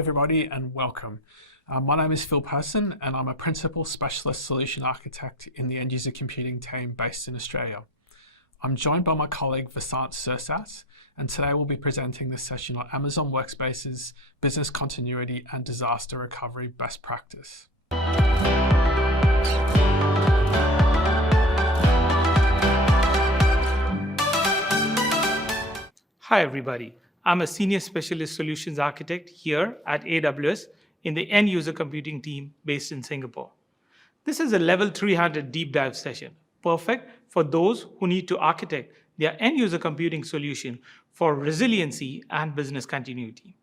everybody, and welcome. My name is Phil Person, and I'm a Principal Specialist Solution Architect in the End User Computing team based in Australia. I'm joined by my colleague Vasant Sursat, and today we'll be presenting this session on Amazon WorkSpaces Business Continuity and Disaster Recovery Best Practice. Hi everybody, I'm a Senior Specialist Solutions Architect here at AWS in the End User Computing team based in Singapore. This is a Level 300 deep dive session, perfect for those who need to architect their end user computing solution for resiliency and business continuity.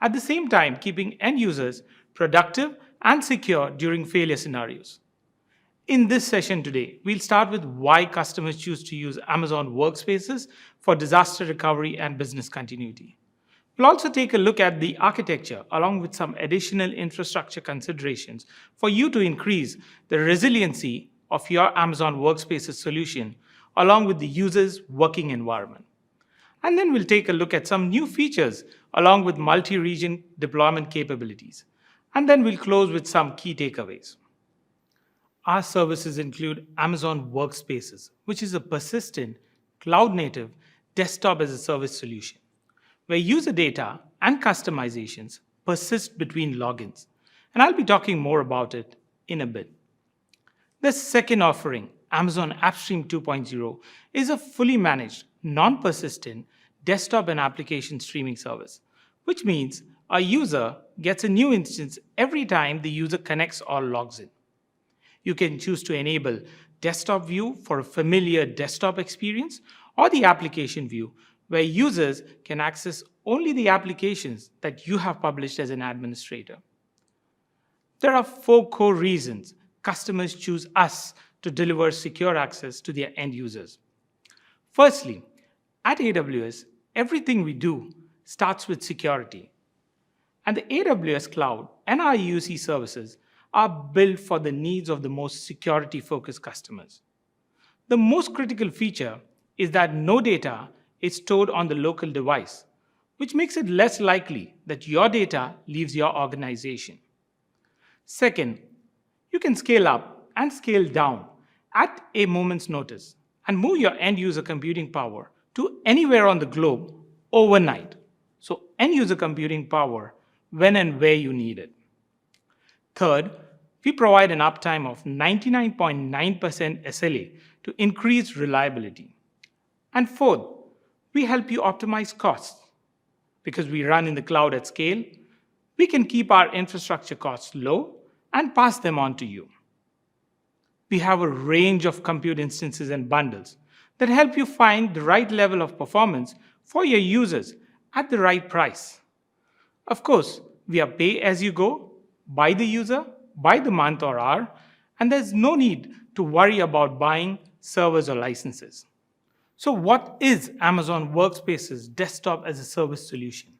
At the same time, keeping end users productive and secure during failure scenarios. In this session today, we'll start with why customers choose to use Amazon WorkSpaces for disaster recovery and business continuity. We'll also take a look at the architecture along with some additional infrastructure considerations for you to increase the resiliency of your Amazon WorkSpaces solution along with the user's working environment. And then we'll take a look at some new features along with multi-region deployment capabilities. And then we'll close with some key takeaways. Our services include Amazon WorkSpaces, which is a persistent, cloud-native, desktop-as-a-service solution, where user data and customizations persist between logins. And I'll be talking more about it in a bit. The second offering, Amazon AppStream 2.0, is a fully managed, non-persistent desktop and application streaming service, which means a user gets a new instance every time the user connects or logs in. You can choose to enable desktop view for a familiar desktop experience or the application view where users can access only the applications that you have published as an administrator. There are 4 core reasons customers choose us to deliver secure access to their end users. Firstly, at AWS, everything we do starts with security. And the AWS Cloud and our UC services are built for the needs of the most security-focused customers. The most critical feature is that no data is stored on the local device, which makes it less likely that your data leaves your organization. Second, you can scale up and scale down at a moment's notice and move your end-user computing power to anywhere on the globe overnight. So end-user computing power when and where you need it. Third, we provide an uptime of 99.9% SLA to increase reliability. And fourth, we help you optimize costs. Because we run in the cloud at scale, we can keep our infrastructure costs low and pass them on to you. We have a range of compute instances and bundles that help you find the right level of performance for your users at the right price. Of course, we are pay-as-you-go, by the user, by the month or hour, and there's no need to worry about buying servers or licenses. So what is Amazon WorkSpaces Desktop as a Service solution?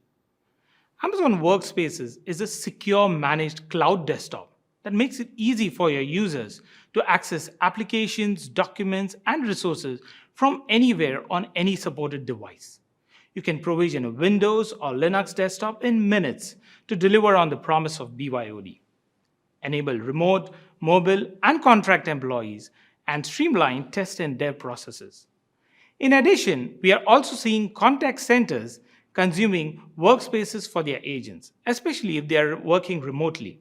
Amazon WorkSpaces is a secure managed cloud desktop that makes it easy for your users to access applications, documents, and resources from anywhere on any supported device. You can provision a Windows or Linux desktop in minutes to deliver on the promise of BYOD. Enable remote, mobile, and contract employees, and streamline test and dev processes. In addition, we are also seeing contact centers consuming workspaces for their agents, especially if they are working remotely.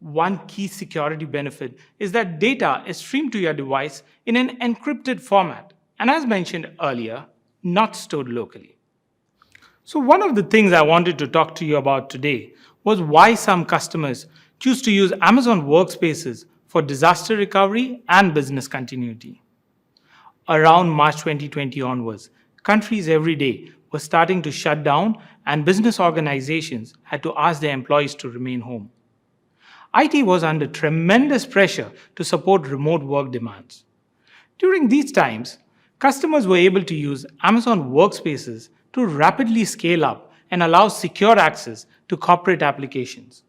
One key security benefit is that data is streamed to your device in an encrypted format, and as mentioned earlier, not stored locally. So one of the things I wanted to talk to you about today was why some customers choose to use Amazon WorkSpaces for disaster recovery and business continuity. Around March 2020 onwards, countries every day were starting to shut down and business organizations had to ask their employees to remain home. IT was under tremendous pressure to support remote work demands. During these times, customers were able to use Amazon WorkSpaces to rapidly scale up and allow secure access to corporate applications.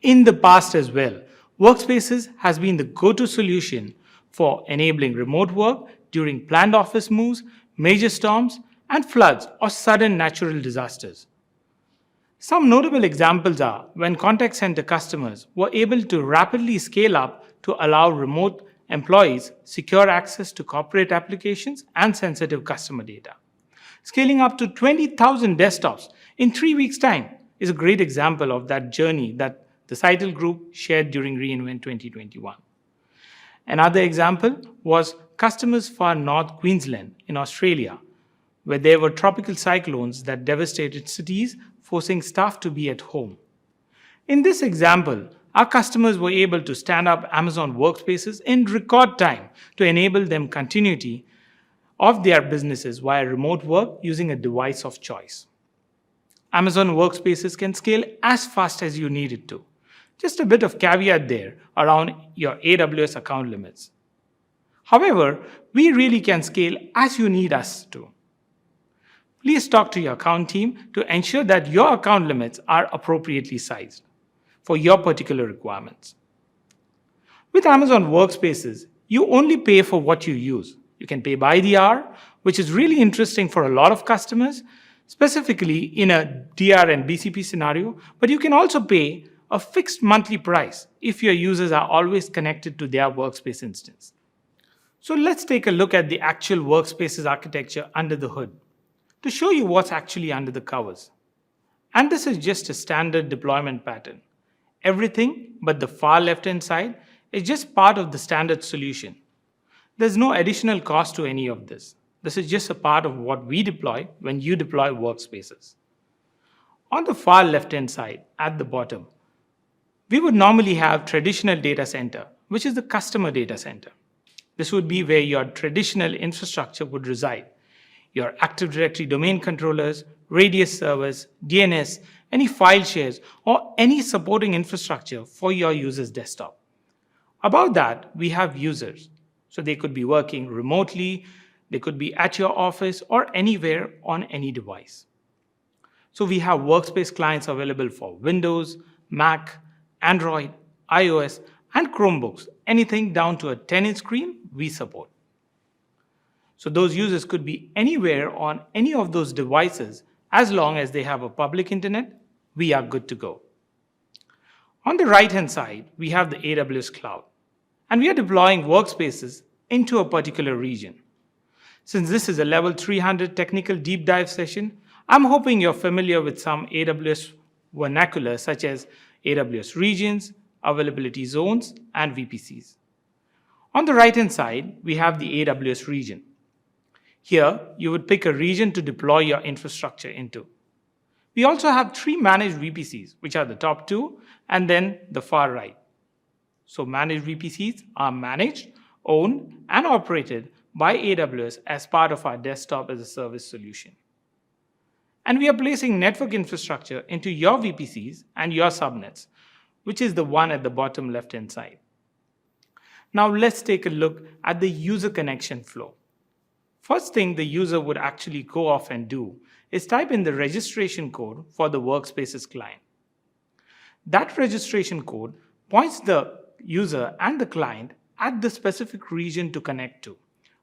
In the past as well, WorkSpaces has been the go-to solution for enabling remote work during planned office moves, major storms, and floods or sudden natural disasters. Some notable examples are when contact center customers were able to rapidly scale up to allow remote employees secure access to corporate applications and sensitive customer data. Scaling up to 20,000 desktops in 3 weeks' time is a great example of that journey that the Cital Group shared during reInvent 2021. Another example was customers far north Queensland in Australia, where there were tropical cyclones that devastated cities, forcing staff to be at home. In this example, our customers were able to stand up Amazon Workspaces in record time to enable them continuity of their businesses via remote work using a device of choice. Amazon Workspaces can scale as fast as you need it to. Just a bit of caveat there around your AWS account limits. However, we really can scale as you need us to. Please talk to your account team to ensure that your account limits are appropriately sized for your particular requirements. With Amazon Workspaces, you only pay for what you use. You can pay by the hour, which is really interesting for a lot of customers, specifically in a DR and BCP scenario, but you can also pay a fixed monthly price if your users are always connected to their workspace instance. So let's take a look at the actual Workspaces architecture under the hood to show you what's actually under the covers. And this is just a standard deployment pattern. Everything but the far left-hand side is just part of the standard solution. There's no additional cost to any of this. This is just a part of what we deploy when you deploy Workspaces. On the far left-hand side, at the bottom, we would normally have traditional data center, which is the customer data center. This would be where your traditional infrastructure would reside. Your Active Directory domain controllers, Radius servers, DNS, any file shares, or any supporting infrastructure for your user's desktop. Above that, we have users. So they could be working remotely, they could be at your office, or anywhere on any device. So we have workspace clients available for Windows, Mac, Android, iOS, and Chromebooks. Anything down to a 10-inch screen, we support. So those users could be anywhere on any of those devices. As long as they have a public internet, we are good to go. On the right-hand side, we have the AWS Cloud. And we are deploying Workspaces into a particular region. Since this is a level 300 technical deep dive session, I'm hoping you're familiar with some AWS vernacular such as AWS regions, availability zones, and VPCs. On the right-hand side, we have the AWS region. Here, you would pick a region to deploy your infrastructure into. We also have 3 managed VPCs, which are the top 2, and then the far right. So managed VPCs are managed, owned, and operated by AWS as part of our desktop as a service solution. And we are placing network infrastructure into your VPCs and your subnets, which is the one at the bottom left-hand side. Now let's take a look at the user connection flow. First thing the user would actually go off and do is type in the registration code for the Workspaces client. That registration code points the user and the client at the specific region to connect to,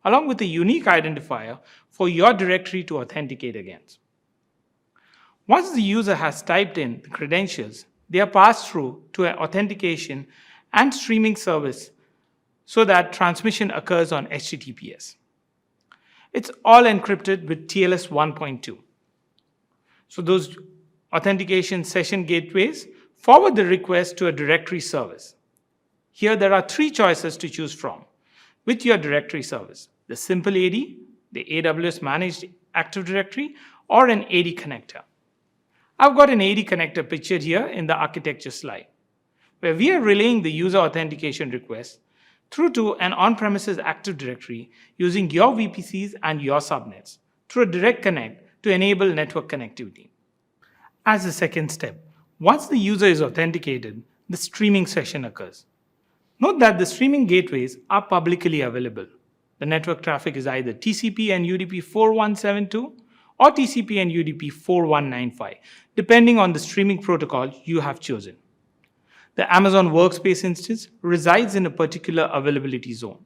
along with a unique identifier for your directory to authenticate against. Once the user has typed in the credentials, they are passed through to an authentication and streaming service so that transmission occurs on HTTPS. It's all encrypted with TLS 1.2. So those authentication session gateways forward the request to a directory service. Here there are 3 choices to choose from with your directory service: the simple AD, the AWS managed Active Directory, or an AD connector. I've got an AD connector pictured here in the architecture slide, where we are relaying the user authentication request through to an on-premises Active Directory using your VPCs and your subnets through a direct connect to enable network connectivity. As a second step, once the user is authenticated, the streaming session occurs. Note that the streaming gateways are publicly available. The network traffic is either TCP and UDP 4172 or TCP and UDP 4195, depending on the streaming protocol you have chosen. The Amazon Workspace instance resides in a particular availability zone.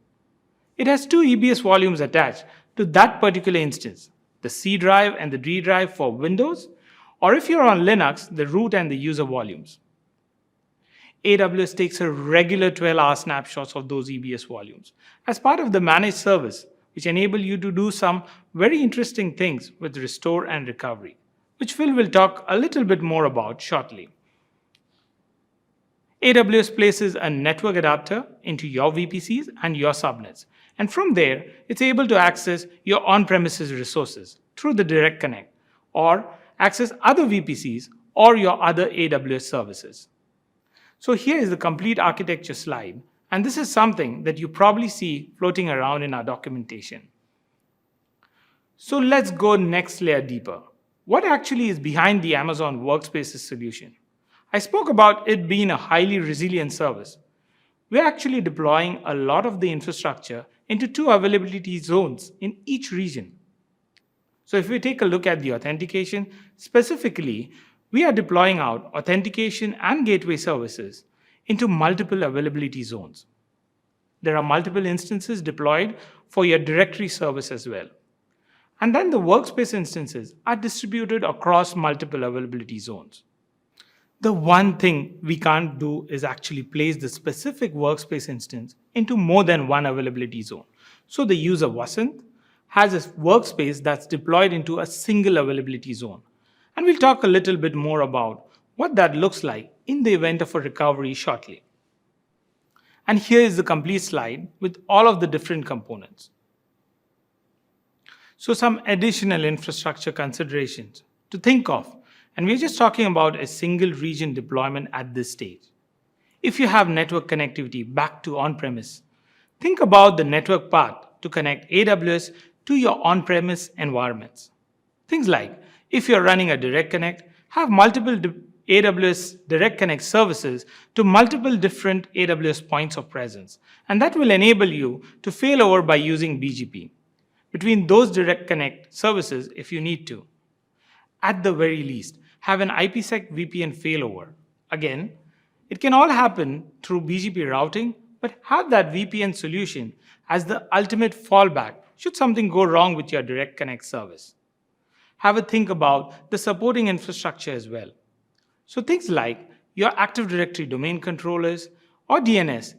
It has 2 EBS volumes attached to that particular instance, the C drive and the D drive for Windows, or if you're on Linux, the root and the user volumes. AWS takes a regular 12-hour snapshots of those EBS volumes as part of the managed service, which enable you to do some very interesting things with restore and recovery, which Phil will talk a little bit more about shortly. AWS places a network adapter into your VPCs and your subnets, and from there, it's able to access your on-premises resources through the direct connect, or access other VPCs or your other AWS services. So here is the complete architecture slide, and this is something that you probably see floating around in our documentation. So let's go next layer deeper. What actually is behind the Amazon WorkSpaces solution? I spoke about it being a highly resilient service. We're actually deploying a lot of the infrastructure into 2 availability zones in each region. So if we take a look at the authentication, specifically, we are deploying out authentication and gateway services into multiple availability zones. There are multiple instances deployed for your directory service as well. And then the workspace instances are distributed across multiple availability zones. The one thing we can't do is actually place the specific workspace instance into more than one availability zone. So the user Vasant has a workspace that's deployed into a single availability zone. And we'll talk a little bit more about what that looks like in the event of a recovery shortly. And here is the complete slide with all of the different components. So some additional infrastructure considerations to think of, and we're just talking about a single region deployment at this stage. If you have network connectivity back to on-premise, think about the network path to connect AWS to your on-premise environments. Things like, if you're running a direct connect, have multiple AWS direct connect services to multiple different AWS points of presence. And that will enable you to fail over by using BGP between those direct connect services if you need to. At the very least, have an IPsec VPN failover. Again, it can all happen through BGP routing, but have that VPN solution as the ultimate fallback should something go wrong with your direct connect service. Have a think about the supporting infrastructure as well. So things like your Active Directory domain controllers or DNS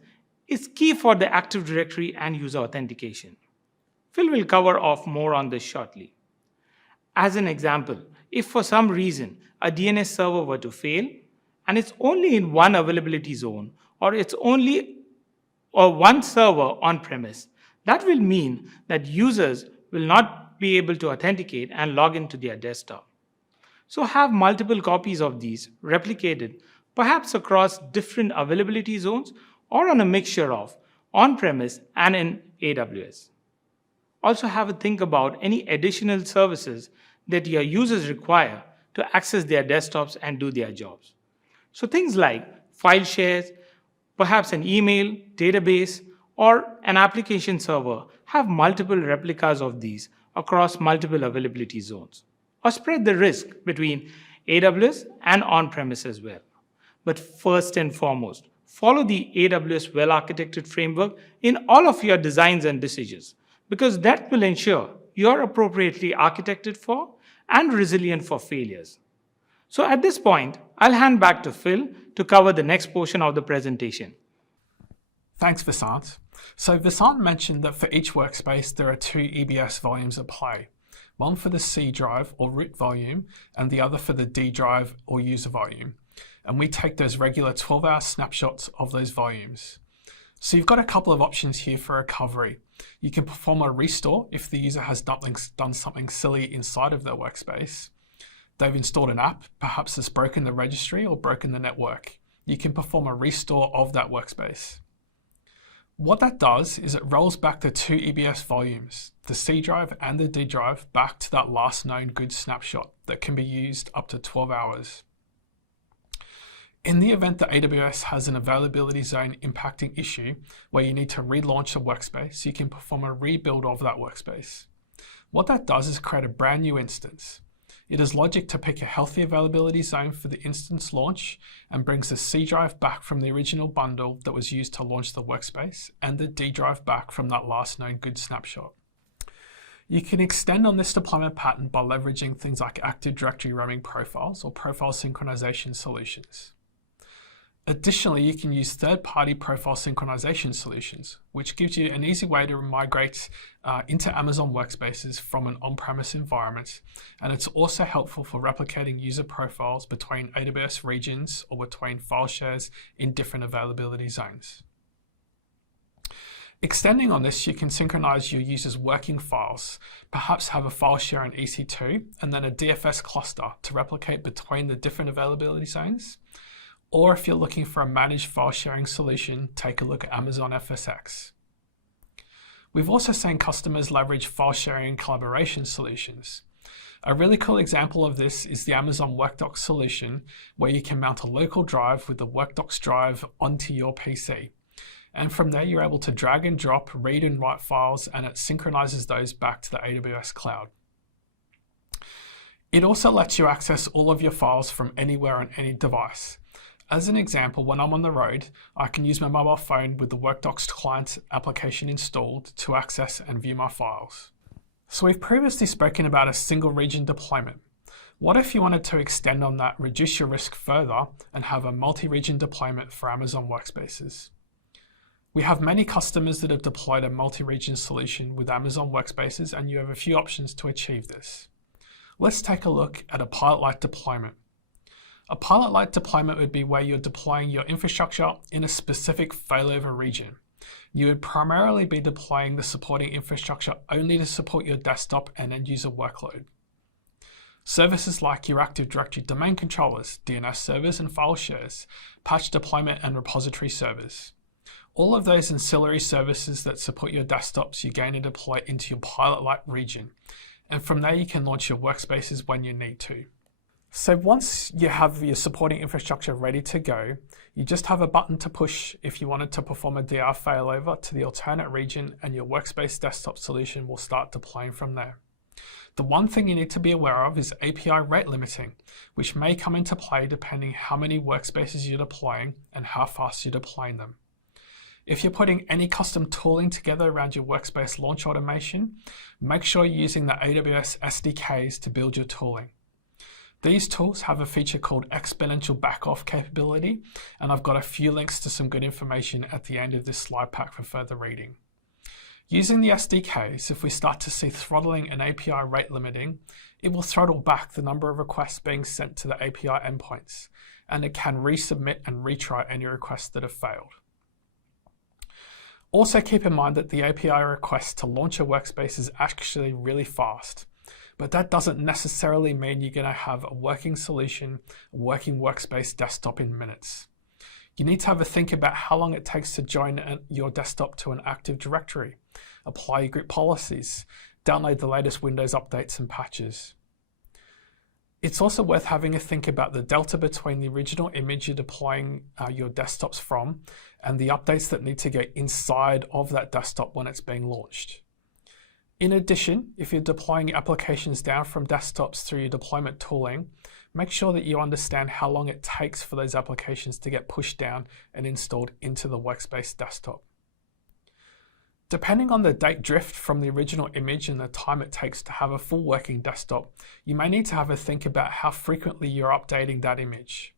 is key for the Active Directory and user authentication. Phil will cover off more on this shortly. As an example, if for some reason a DNS server were to fail and it's only in one availability zone or it's only one server on premise, that will mean that users will not be able to authenticate and log into their desktop. So have multiple copies of these replicated, perhaps across different availability zones or on a mixture of on-premise and in AWS. Also have a think about any additional services that your users require to access their desktops and do their jobs. So things like file shares, perhaps an email, database, or an application server have multiple replicas of these across multiple availability zones, or spread the risk between AWS and on-premise as well. But first and foremost, follow the AWS well-architected framework in all of your designs and decisions, because that will ensure you're appropriately architected for and resilient for failures. So at this point, I'll hand back to Phil to cover the next portion of the presentation. Thanks, Vasant. So Vasant mentioned that for each workspace, there are 2 EBS volumes at play. One for the C drive or root volume, and the other for the D drive or user volume. And we take those regular 12-hour snapshots of those volumes. So you've got a couple of options here for recovery. You can perform a restore if the user has done something silly inside of their workspace. They've installed an app, perhaps it's broken the registry or broken the network. You can perform a restore of that workspace. What that does is it rolls back the 2 EBS volumes, the C drive and the D drive, back to that last known good snapshot that can be used up to 12 hours. In the event that AWS has an availability zone impacting issue where you need to relaunch a workspace, you can perform a rebuild of that workspace. What that does is create a brand new instance. It is logic to pick a healthy availability zone for the instance launch and brings the C drive back from the original bundle that was used to launch the workspace and the D drive back from that last known good snapshot. You can extend on this deployment pattern by leveraging things like Active Directory roaming profiles or profile synchronization solutions. Additionally, you can use third-party profile synchronization solutions, which gives you an easy way to migrate into Amazon Workspaces from an on-premise environment, and it's also helpful for replicating user profiles between AWS regions or between file shares in different availability zones. Extending on this, you can synchronize your users' working files, perhaps have a file share in EC2 and then a DFS cluster to replicate between the different availability zones. Or if you're looking for a managed file sharing solution, take a look at Amazon FSx. We've also seen customers leverage file sharing and collaboration solutions. A really cool example of this is the Amazon WorkDocs solution, where you can mount a local drive with the WorkDocs drive onto your PC. And from there, you're able to drag and drop, read and write files, and it synchronizes those back to the AWS cloud. It also lets you access all of your files from anywhere on any device. As an example, when I'm on the road, I can use my mobile phone with the WorkDocs client application installed to access and view my files. So we've previously spoken about a single region deployment. What if you wanted to extend on that, reduce your risk further, and have a multi-region deployment for Amazon Workspaces? We have many customers that have deployed a multi-region solution with Amazon Workspaces, and you have a few options to achieve this. Let's take a look at a pilot-like deployment. A pilot-like deployment would be where you're deploying your infrastructure in a specific failover region. You would primarily be deploying the supporting infrastructure only to support your desktop and end-user workload. Services like your Active Directory domain controllers, DNS servers and file shares, patch deployment and repository servers. All of those ancillary services that support your desktops, you gain and deploy into your pilot-like region. And from there, you can launch your workspaces when you need to. So once you have your supporting infrastructure ready to go, you just have a button to push if you wanted to perform a DR failover to the alternate region, and your Workspace desktop solution will start deploying from there. The one thing you need to be aware of is API rate limiting, which may come into play depending how many workspaces you're deploying and how fast you're deploying them. If you're putting any custom tooling together around your Workspace launch automation, make sure you're using the AWS SDKs to build your tooling. These tools have a feature called exponential backoff capability, and I've got a few links to some good information at the end of this slide pack for further reading. Using the SDKs, if we start to see throttling and API rate limiting, it will throttle back the number of requests being sent to the API endpoints, and it can resubmit and retry any requests that have failed. Also keep in mind that the API request to launch a workspace is actually really fast. But that doesn't necessarily mean you're going to have a working solution, a working workspace desktop in minutes. You need to have a think about how long it takes to join your desktop to an Active Directory, apply your group policies, download the latest Windows updates and patches. It's also worth having a think about the delta between the original image you're deploying your desktops from and the updates that need to go inside of that desktop when it's being launched. In addition, if you're deploying applications down from desktops through your deployment tooling, make sure that you understand how long it takes for those applications to get pushed down and installed into the Workspace desktop. Depending on the date drift from the original image and the time it takes to have a full working desktop, you may need to have a think about how frequently you're updating that image.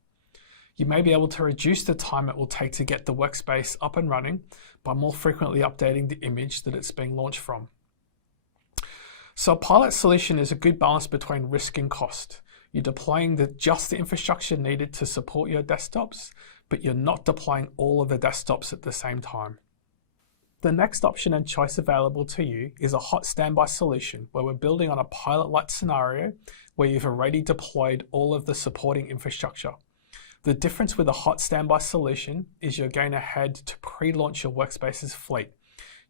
You may be able to reduce the time it will take to get the workspace up and running by more frequently updating the image that it's being launched from. So a pilot solution is a good balance between risk and cost. You're deploying just the infrastructure needed to support your desktops, but you're not deploying all of the desktops at the same time. The next option and choice available to you is a hot standby solution, where we're building on a pilot-like scenario where you've already deployed all of the supporting infrastructure. The difference with a hot standby solution is you're going ahead to pre-launch your Workspaces fleet.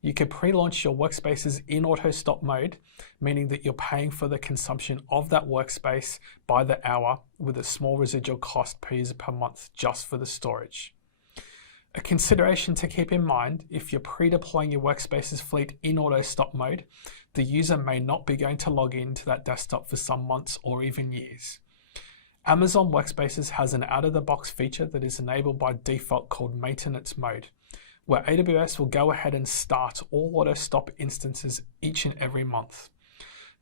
You can pre-launch your workspaces in auto-stop mode, meaning that you're paying for the consumption of that workspace by the hour with a small residual cost per user per month just for the storage. A consideration to keep in mind, if you're pre-deploying your workspaces fleet in auto-stop mode, the user may not be going to log into that desktop for some months or even years. Amazon Workspaces has an out-of-the-box feature that is enabled by default called maintenance mode, where AWS will go ahead and start all auto-stop instances each and every month.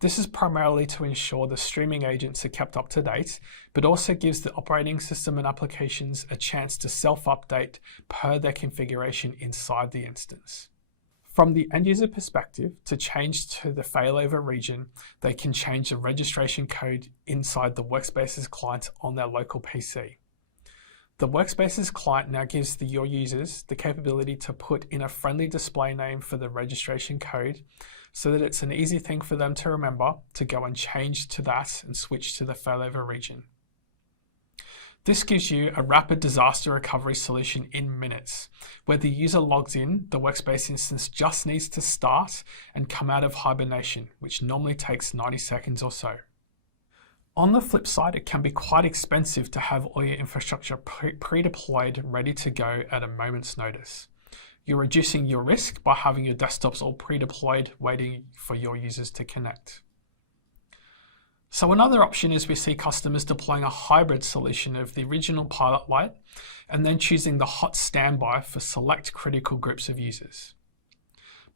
This is primarily to ensure the streaming agents are kept up to date, but also gives the operating system and applications a chance to self-update per their configuration inside the instance. From the end user perspective, to change to the failover region, they can change the registration code inside the WorkSpaces client on their local PC. The WorkSpaces client now gives your users the capability to put in a friendly display name for the registration code so that it's an easy thing for them to remember to go and change to that and switch to the failover region. This gives you a rapid disaster recovery solution in minutes. Where the user logs in, the Workspace instance just needs to start and come out of hibernation, which normally takes 90 seconds or so. On the flip side, it can be quite expensive to have all your infrastructure pre-deployed, ready to go at a moment's notice. You're reducing your risk by having your desktops all pre-deployed, waiting for your users to connect. So another option is we see customers deploying a hybrid solution of the original Pilot Lite and then choosing the hot standby for select critical groups of users.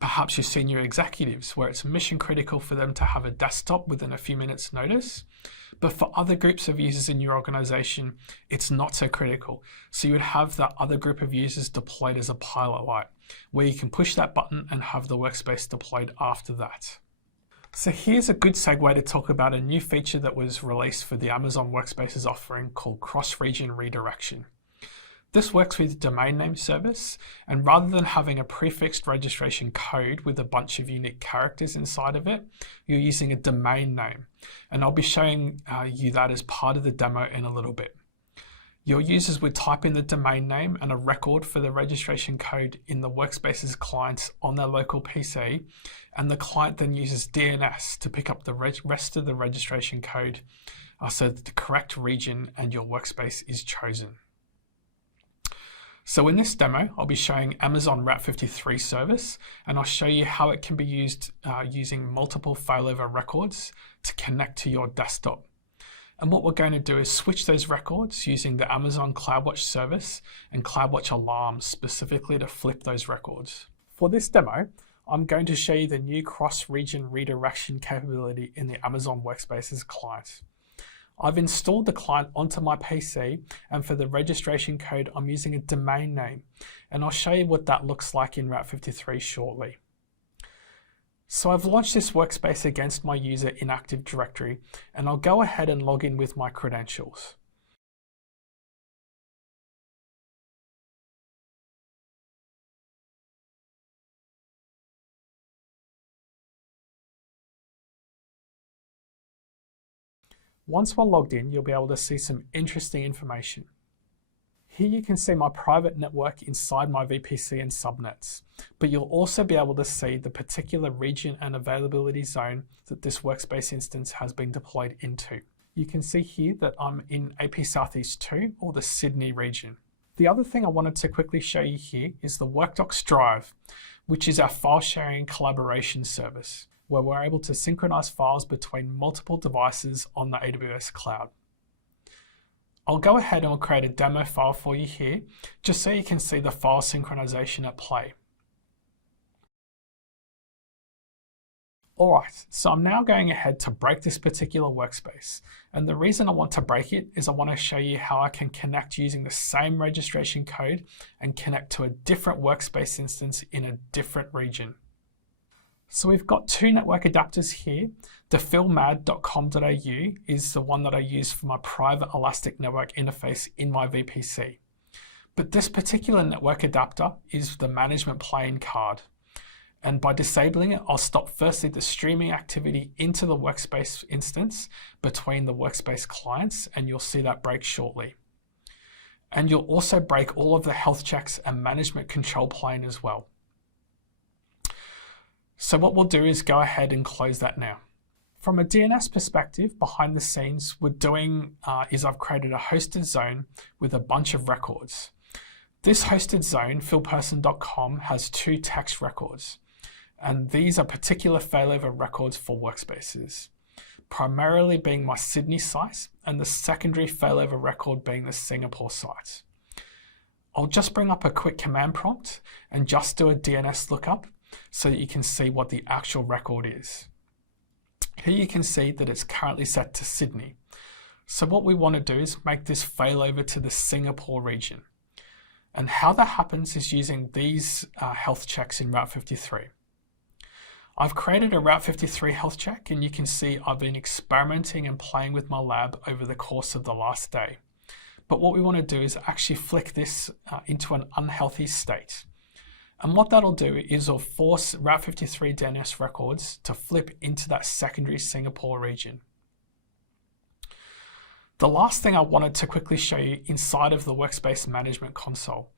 Perhaps your senior executives, where it's mission critical for them to have a desktop within a few minutes notice, but for other groups of users in your organization, it's not so critical. So you would have that other group of users deployed as a Pilot Lite, where you can push that button and have the workspace deployed after that. So here's a good segue to talk about a new feature that was released for the Amazon Workspaces offering called cross-region redirection. This works with domain name service, and rather than having a prefixed registration code with a bunch of unique characters inside of it, you're using a domain name. And I'll be showing you that as part of the demo in a little bit. Your users would type in the domain name and a record for the registration code in the Workspaces client on their local PC, and the client then uses DNS to pick up the rest of the registration code so that the correct region and your workspace is chosen. So in this demo, I'll be showing Amazon Route 53 service, and I'll show you how it can be used using multiple failover records to connect to your desktop. And what we're going to do is switch those records using the Amazon CloudWatch service and CloudWatch alarms specifically to flip those records. For this demo, I'm going to show you the new cross-region redirection capability in the Amazon Workspaces client. I've installed the client onto my PC, and for the registration code, I'm using a domain name, and I'll show you what that looks like in Route 53 shortly. So I've launched this workspace against my user in Active Directory, and I'll go ahead and log in with my credentials. Once we're logged in, you'll be able to see some interesting information. Here you can see my private network inside my VPC and subnets, but you'll also be able to see the particular region and availability zone that this workspace instance has been deployed into. You can see here that I'm in AP Southeast 2, or the Sydney region. The other thing I wanted to quickly show you here is the WorkDocs Drive, which is our file sharing collaboration service, where we're able to synchronize files between multiple devices on the AWS cloud. I'll go ahead and I'll create a demo file for you here, just so you can see the file synchronization at play. All right, so I'm now going ahead to break this particular workspace. And the reason I want to break it is I want to show you how I can connect using the same registration code and connect to a different workspace instance in a different region. So we've got two network adapters here. Defilmad.com.au is the one that I use for my private Elastic network interface in my VPC. But this particular network adapter is the management plane card. And by disabling it, I'll stop firstly the streaming activity into the workspace instance between the workspace clients, and you'll see that break shortly. And you'll also break all of the health checks and management control plane as well. So what we'll do is go ahead and close that now. From a DNS perspective, behind the scenes, is I've created a hosted zone with a bunch of records. This hosted zone, philperson.com, has two text records, and these are particular failover records for workspaces, primarily being my Sydney site and the secondary failover record being the Singapore site. I'll just bring up a quick command prompt and just do a DNS lookup so that you can see what the actual record is. Here you can see that it's currently set to Sydney. So what we want to do is make this failover to the Singapore region. And how that happens is using these health checks in Route 53. I've created a Route 53 health check, and you can see I've been experimenting and playing with my lab over the course of the last day. But what we want to do is actually flick this into an unhealthy state. And what that'll do is it'll force Route 53 DNS records to flip into that secondary Singapore region. The last thing I wanted to quickly show you inside of the Workspace Management Console.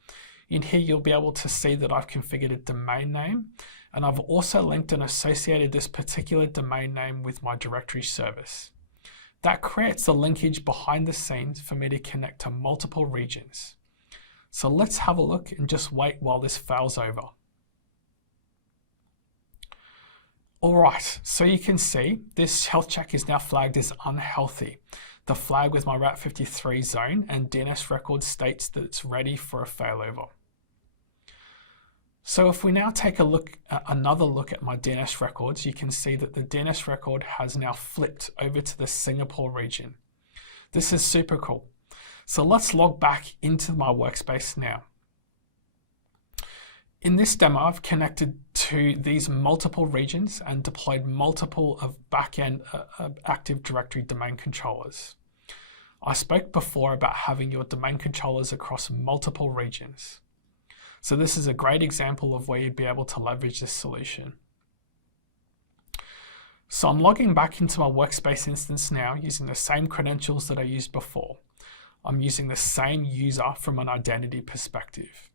In here, you'll be able to see that I've configured a domain name, and I've also linked and associated this particular domain name with my directory service. That creates a linkage behind the scenes for me to connect to multiple regions. So let's have a look and just wait while this fails over. All right, so you can see this health check is now flagged as unhealthy. The flag with my Route 53 zone and DNS record states that it's ready for a failover. So if we now take another look at my DNS records, you can see that the DNS record has now flipped over to the Singapore region. This is super cool. So let's log back into my workspace now. In this demo, I've connected to these multiple regions and deployed multiple of backend Active Directory domain controllers. I spoke before about having your domain controllers across multiple regions. So this is a great example of where you'd be able to leverage this solution. So I'm logging back into my workspace instance now using the same credentials that I used before. I'm using the same user from an identity perspective.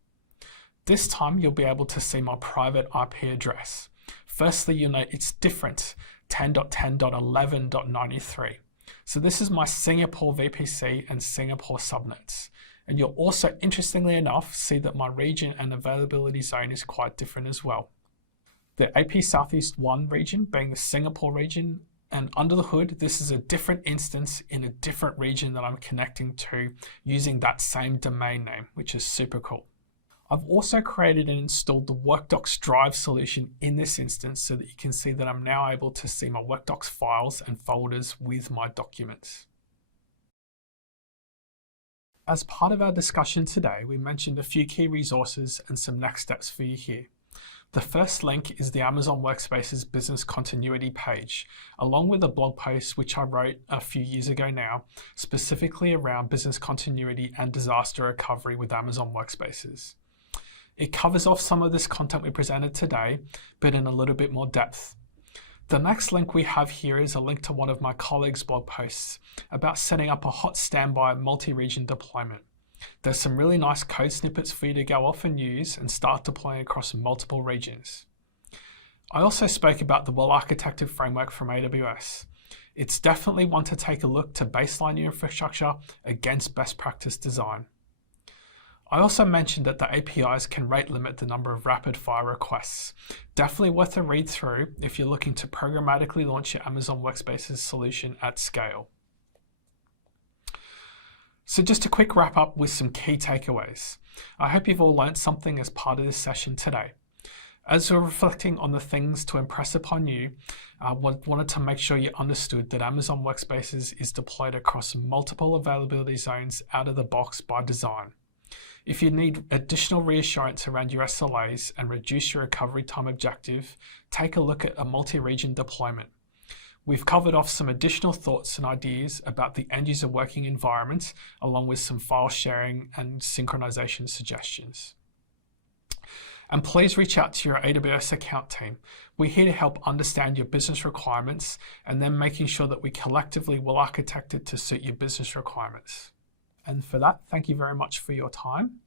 This time you'll be able to see my private IP address. Firstly, you'll note it's different, 10.10.11.93. So this is my Singapore VPC and Singapore subnets. And you'll also, interestingly enough, see that my region and availability zone is quite different as well. The AP Southeast 1 region being the Singapore region, and under the hood, this is a different instance in a different region that I'm connecting to using that same domain name, which is super cool. I've also created and installed the WorkDocs Drive solution in this instance so that you can see that I'm now able to see my WorkDocs files and folders with my documents. As part of our discussion today, we mentioned a few key resources and some next steps for you here. The first link is the Amazon Workspaces Business Continuity page, along with a blog post which I wrote a few years ago now, specifically around business continuity and disaster recovery with Amazon Workspaces. It covers off some of this content we presented today, but in a little bit more depth. The next link we have here is a link to one of my colleagues' blog posts about setting up a hot standby multi-region deployment. There's some really nice code snippets for you to go off and use and start deploying across multiple regions. I also spoke about the well-architected framework from AWS. It's definitely one to take a look to baseline your infrastructure against best practice design. I also mentioned that the APIs can rate limit the number of rapid-fire requests. Definitely worth a read through if you're looking to programmatically launch your Amazon Workspaces solution at scale. So just a quick wrap up with some key takeaways. I hope you've all learned something as part of this session today. As we're reflecting on the things to impress upon you, I wanted to make sure you understood that Amazon Workspaces is deployed across multiple availability zones out of the box by design. If you need additional reassurance around your SLAs and reduce your recovery time objective, take a look at a multi-region deployment. We've covered off some additional thoughts and ideas about the end-user working environment, along with some file sharing and synchronization suggestions. And please reach out to your AWS account team. We're here to help understand your business requirements and then making sure that we collectively will architect it to suit your business requirements. And for that, thank you very much for your time.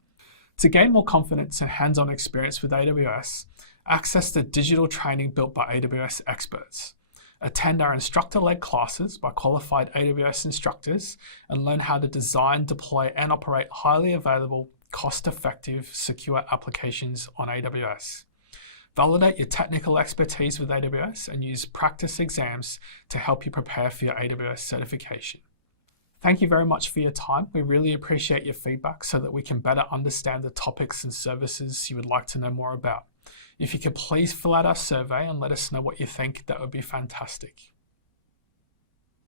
To gain more confidence and hands-on experience with AWS, access the digital training built by AWS experts. Attend our instructor-led classes by qualified AWS instructors and learn how to design, deploy, and operate highly available, cost-effective, secure applications on AWS. Validate your technical expertise with AWS and use practice exams to help you prepare for your AWS certification. Thank you very much for your time. We really appreciate your feedback so that we can better understand the topics and services you would like to know more about. If you could please fill out our survey and let us know what you think, that would be fantastic.